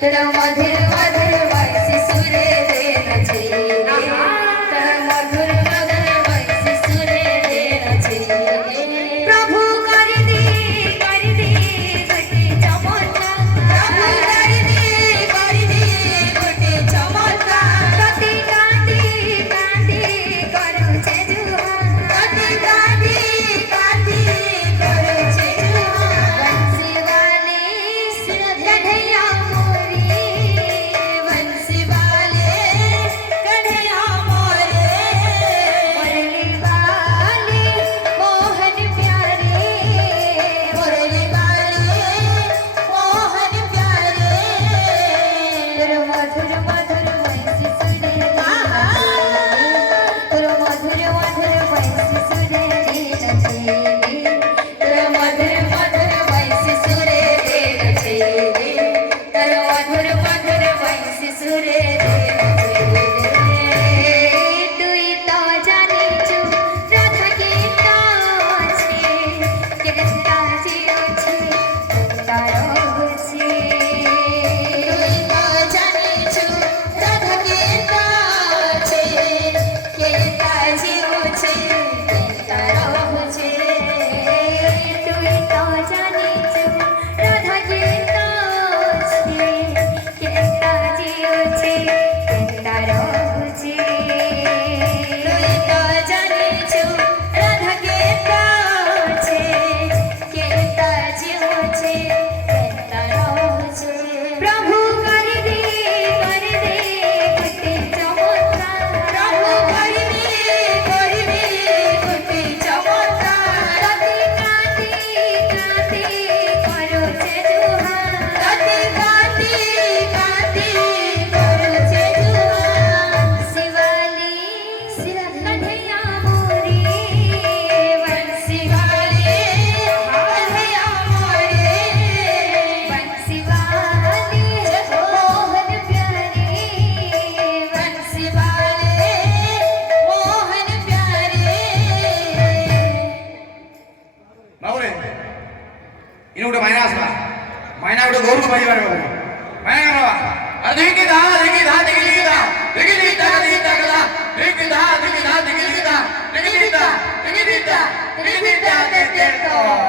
तेरा मधुर मधुर वैसी सुरे देना चाहिए तेरा मधुर मधुर वैसी सुरे देना चाहिए प्रभु कर दी गुटी चमत्कार प्रभु कर दी गुटी चमत्कार प्रति कांदी करू छे जुहान प्रति कांदी करू छे जुहान बंसी वाली कन्हैया Dikita,